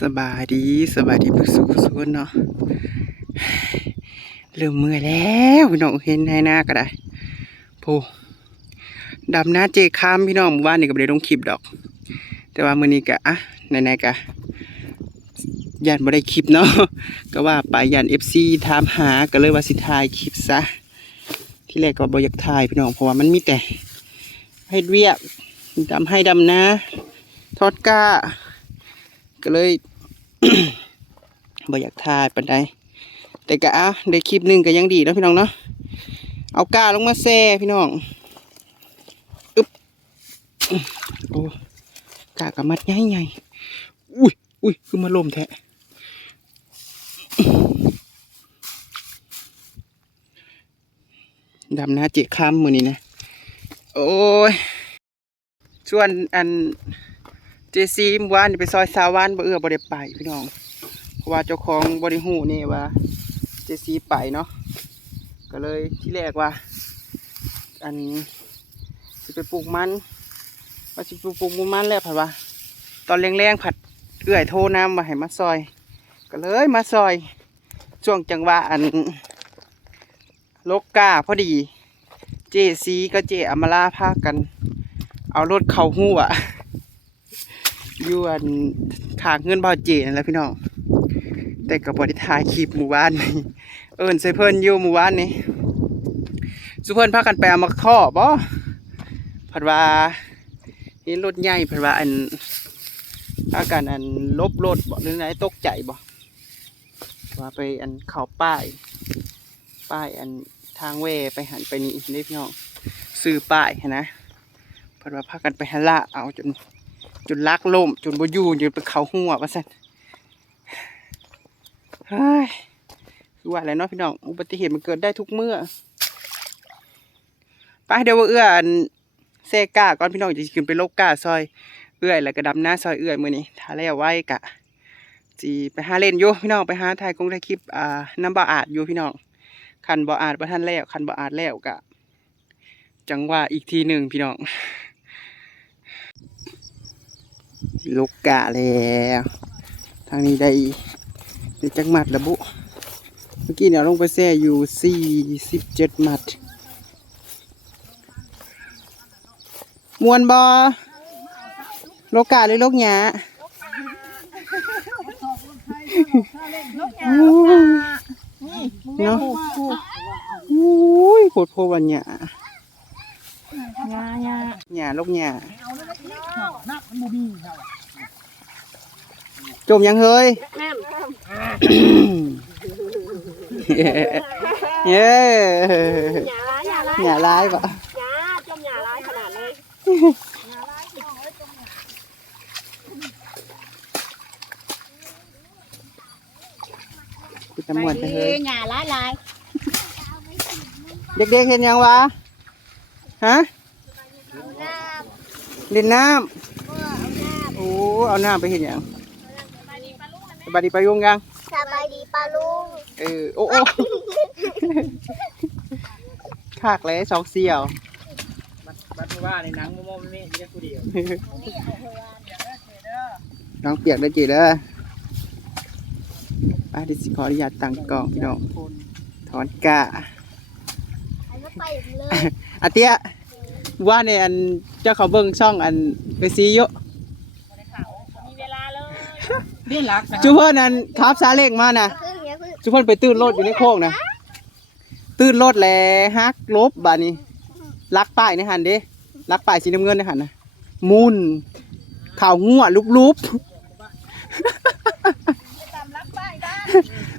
สบายดีสบายดีผู้สุขสุขนเนาะเริ่มเมื่อยแล้วพี่น้องเห็นให้หน้าก็ได้โพดำหน้าเจคามพี่น้องหมู่บ้านนี่ก็บ่ได้ลงคลิปดอก แต่ว่ามื้อนี้ก็อะไหนๆก็ย่านบ่ได้คลิปเนาะก็ว่าไปย่าน FC ถามหาก็เลยว่าสิถ่ายคลิปซะที่แรกก็บ่อยากถ่ายพี่น้องเพราะว่ามันมีแต่ เฮ็ดเวียกดำให้ดำนาทอดก้า ก็เลยบ่อยากถ่ายปานใดแต่ก็อะได้คลิปหนึ่งก็ยังดีเนาะพี่น้องเนาะเอาก้าลงมาแซ่พี่น้องอึ๊บโอ้ก้ากับมัดใหญ่ๆอุ้ยอุ้ยคือมาลมแท้ดำนาเจ๊ค้ามมือนี้นะ โอ้ยชวนอันเจซีมอวานไปซอยสาววานบ่เอือบ่ได้ไปพี่น้อง เพราะว่าเจ้าของบ่ได้ฮู้นี่ว่าเจซีไปเนาะก็เลยที่แรกว่า อันสิไปปลูกมันว่าสิไปปลูกมันแล้วผัดว่า ตอนแรงๆผัดเอื้อยโทรน้ำมาให้มาซอย ก็เลยมาซอย ช่วงจังหวะอันลกกาพอดี เจซีก็เจอมาราพากัน เอารถเข้าหัวอยู่นขางเงินเบาเจนั่นแหละพี่น้องแต่กับบริถ่ายคลิปหมู่บ้านนี่เอิญใส่เพิ่นอยู่หมู่บ้านนี่สุเพิ่นพากันไปเอามาข้อบ่ผัดว่าเห็นรถใหญ่ผัดว่าอันพากันอันลบรถบ่หรือไหนตกใจบ่ว่าไปอันเข้าป้าย ป้ายอัน ทางเวไปหันไปนี่นี่พี่น้องซื้อป้ายหั้นนะผัดว่าพากันไปหาละเอาจนจนลักล่มจนบ่อยู่จนไปเขาหัวว่าซั่นเฮ้ยคือว่าอะไรเนาะพี่น้องอุบัติเหตุมันเกิดได้ทุกเมื่อไปเดี๋ยวว่าเอื้ออันเซก้าก่อนพี่น้องจะขึ้นไปโลกก้าซอยเอื้อยแล้วก็ดำหน้าซอยเอื้อยมือนี้ถ้าแล้วไว้กะจีไปหาเล่นอยู่พี่น้องไปหาถ่ายกงถ่ายคลิปอ่าน้ำบ่อาดอยู่พี่น้อง คันบ่อาดบ่ทันแล้วคันบ่อาดแล้วกะ จังว่าอีกทีหนึ่งพี่น้องลูกกะแล้วทางนี้ได้ได้จักหมัดระบุ เมื่อกี้เนี่ยลงไปแซ่อยู่สี่สิบเจ็ดหมัด มวนบอโลกาหรือโลกหยา เนาะอุ้ยโคตรโพวันหยางาหยาหยาโลกหยาจมยังเฮ้ยแม่มเย้หยาร้ายหยาร้ายหยาร้ายปะหยาจมหยาร้ายขนาดเลย คือตำรวจไปเฮ้ยหยาร้ายลายเด็กๆเห็นยังวะฮะเล่นน้ำโอ้เอาน้ำไปเห็นยังสบายดีไปยุงยังสบายดีปลาลุงเออโอ้โอ้ขากเลยสองเสี่ยวบัดว่าในหนังโมโมมันไม่ได้กูเดียวน้องเปียกได้อจีเด้อ ป้าดิสิขออนุญาตตั้งกล้องพี่น้องถอนกะอันนั้นไปเลยอาเตี้ยว่าในอันเจ้าเขาเบิ้งช่องอันไปซีเยอะมีเวลาเลยนี่รักนะจูเพิ่นอันขับซาเล้งมาน่ะพึ่งเนี้ยพึ่งจูเพิ่นไปตื้นรถอยู่ในโค้งนะตื้นรถแหล้ฮักลบบาดนี้ลักป้ายในหันเด้ลักป้ายสีน้ำเงินในหันนะมุนข่าวงัวลุบลุบ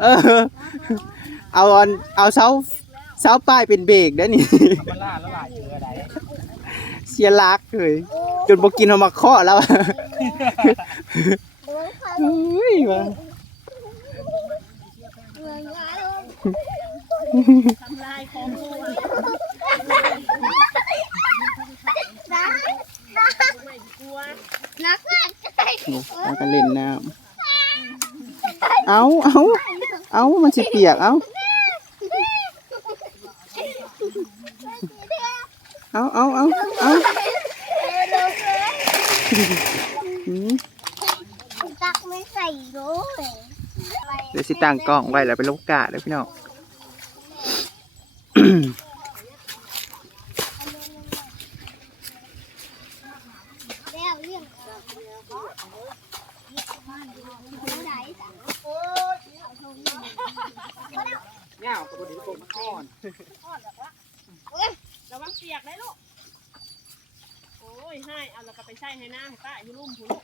เออ เอาอันเอาเสาเสาป้ายเป็นเบรกเด้อนี่ มันล่าแล้วล่าเจออะไรเสียหลักเลย จนบอกินเอามาเคาะแล้วอะเฮ้ยว่ะเมืองยาลงทำลายของกูนักนักใจแล้วก็เล่นน้ำ เอาเอาเอามันสิเปียกเอาเอาเอาเอาเอาหืมตักไม่ใส่ด้วยเดี๋ยวสิตั้งกล้องไว้แล้วไปลบกาเลยพี่น้อง แล้วเรื่องไหน เงาตัวนี้ตัวมันอ่อน ระวังเปียกได้ลูก โอ้ยให้เอาแล้วก็ไปใส่ให้หน้าให้ป้าอยู่รุ่มผู้ลูก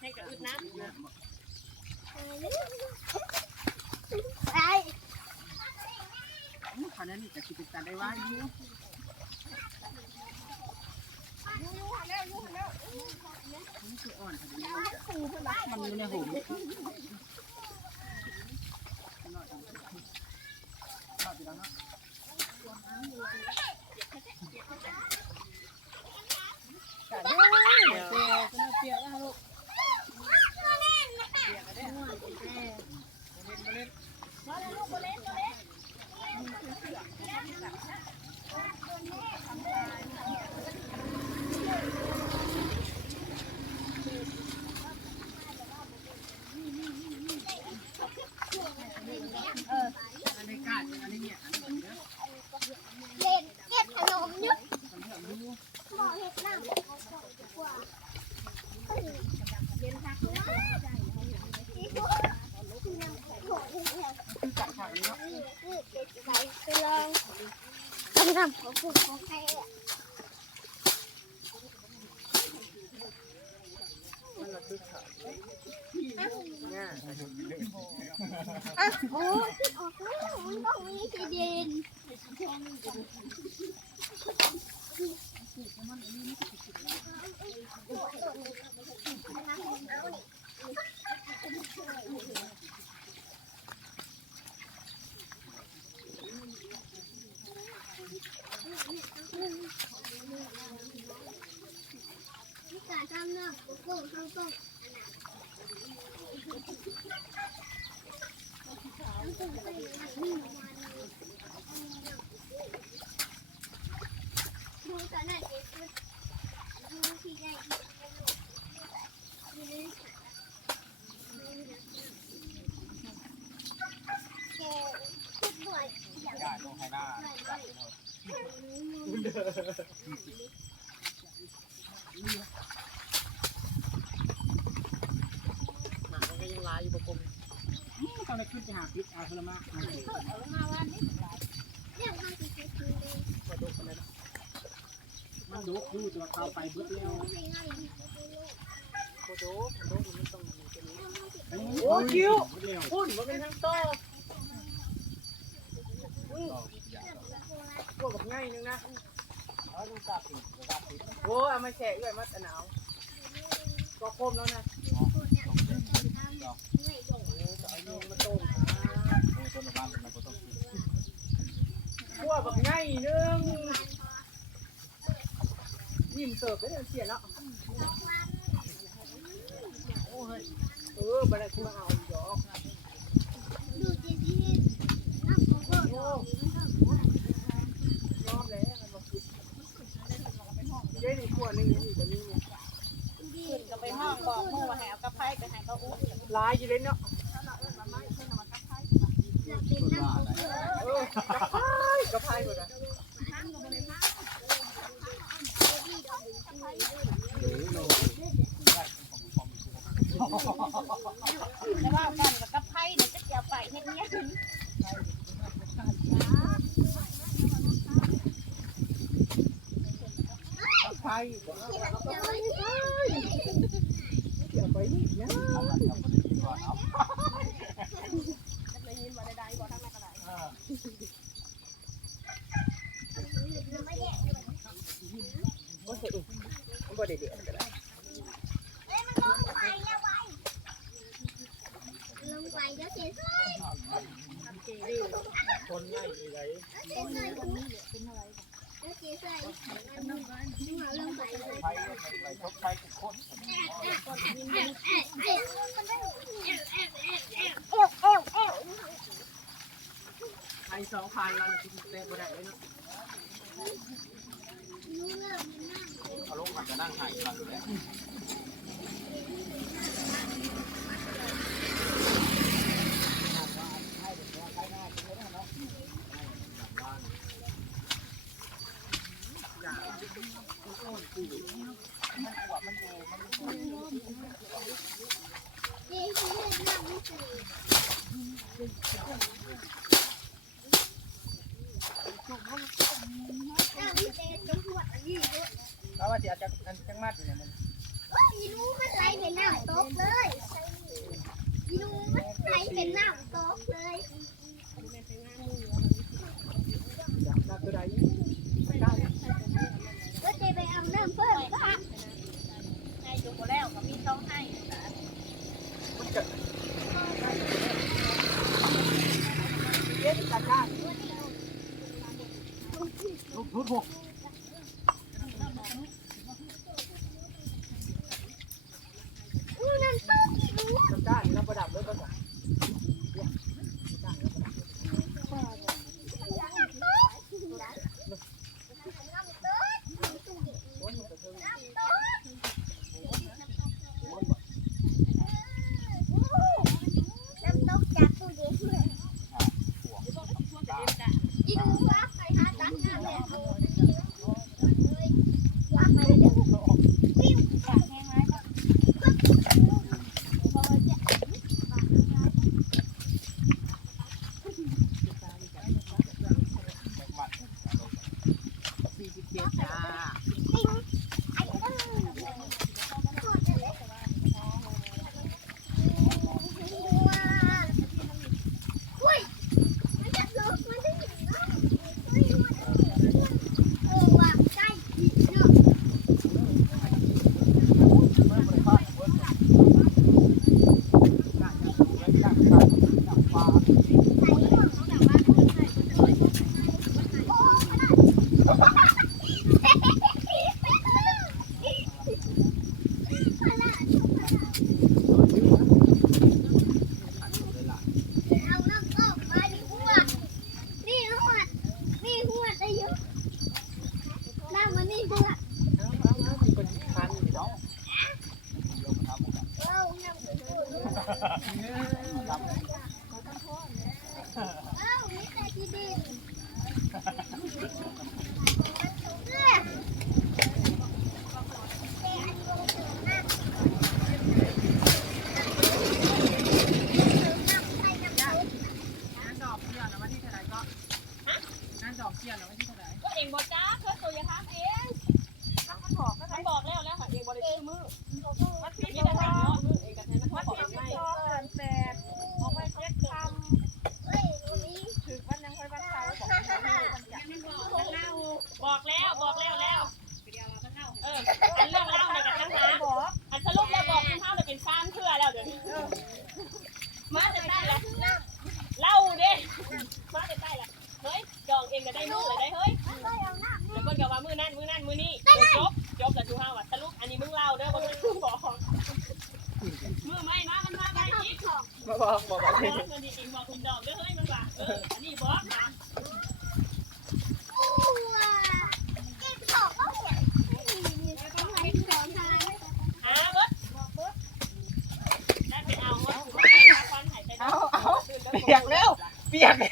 ให้กับอึดน้ำนะไอ้ขนาดนี้จะคิดเป็นการได้ว่าอยู่มันอยู่ในหู กระด้ ทำทำของผูกของใครอะอะโอ้ยออกแล้วมันต้องมีสีเด่นนี่ Itu? ตอนนี้ขึ้นจะหาพิษอาพลมาเรื่องมาวันคือคือคือเลยมันดุดูตัวเขาไปเบิดแล้วโคโดโคโดมันต้องมีตัวนี้โอ้คิวพุ่นมันเป็นทั้งโตพวกกับง่ายนึงนะโอ้เอามาแฉะด้วยมัดหนาวก็คมแล้วนะ ไม่โดนเอาเงินมาต้มพวกแบบง่ายนึงยิ้มเสิร์ฟได้เสียแล้วโอ้ยเออบันไดคุณเอาอีกดอกดูจีที่น้ำโกโก้โอ้ยอมแล้วมันบอกคือเย้นี่ขวดนึงนี่ตัวนี้เนี่ยขึ้นก็ไปห้องบอกมู่ว่าให้เอากระไพก็ให้เขาอุ้มลายอยู่เลยเนาะ แล้วว่ากันกับไผ่เนี่ยจะเกี่ยวไปเฮ็ดเนี่ยไผ่เกี่ยวไปเนี่ย คนง่ายมีไรใครใครชกใครทุกคนไอสองพันเราจะกินเต็มไปได้เลยเอาลงมาจะนั่งหายไปเลย 不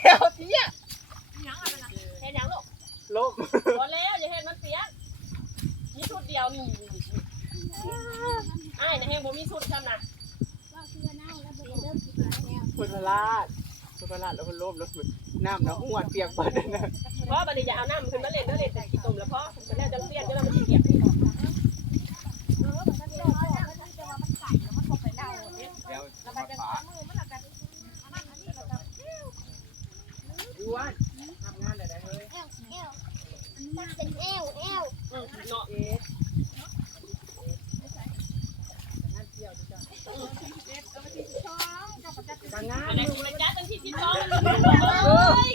แล้วเสียหยังอะไรนะเห็นหยังลูกลมพอแล้วอย่าเห็นมันเสียมีชุดเดียวนี่ไอ้ายนะเฮงบ่มีชุดซ้ำนะว่าคือว่าเนแล้วเบื่อเลิกกินแล้วแล้วคนพลาดคนพลาดแล้วคนลมแล้วมันน้ำเนาะหวดเปียกเบิดเลยนะ เพราะบัดนี้จะเอาน้ำขึ้นมาเล่นเด้เล่นแต่กิ่ตุ่มแล้วเพราะมันแล้วจะเปลี่ยนจะแล้วมัเปียก เอวเอวเนาะเอฟงานอยู่เลยจ้าตั้งที่สิบสองเลย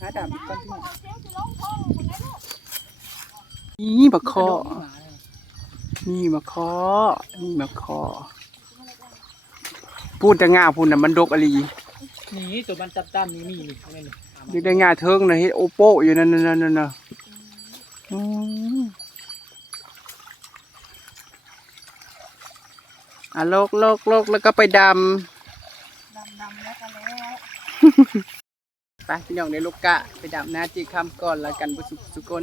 หาดาบกันนี่บักคอนี่บักคอนี่บักคอพูดแต่ง่าพูดน่ะมันดกอะไรนี่ตัวมันตั้มๆนี่มีนี่นี่นี่ยังได้ง่าเทิงนะเฮ็ดโอโปะอยู่นั่นนั่นนั่นนั่นน่ะอืมอะโลกโลกโลกแล้วก็ไปดำดำๆแล้วก็แล้ว ไปพี่น้องในลูกกะไปดำนาจีคำก่อนล้วกันบุสุสุกน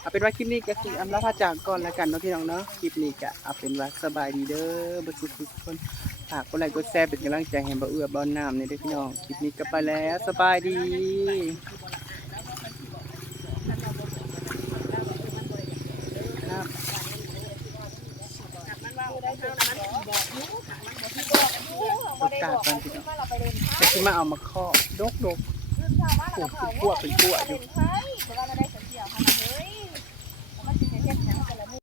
เอาเป็นว่าคลิปนี้ก็สิอำลาพระจากก่อนล้วกันเนาะพี่น้องเนาะคลิปนี้ก็เอาเป็นว่าสบายดีเด้อบุสุสุกนฝากกดไลค์กดแชร์เป็นกำลังใจให้บ่เอื้อบ่น้ำเนี่ยเด้อพี่น้องคลิปนี้ก็ไปแล้วสบายดีครับประกาศก่อนพี่น้องจะขึ้นมาเอามาข้อดกดก ขวกเป็นพวกอยู่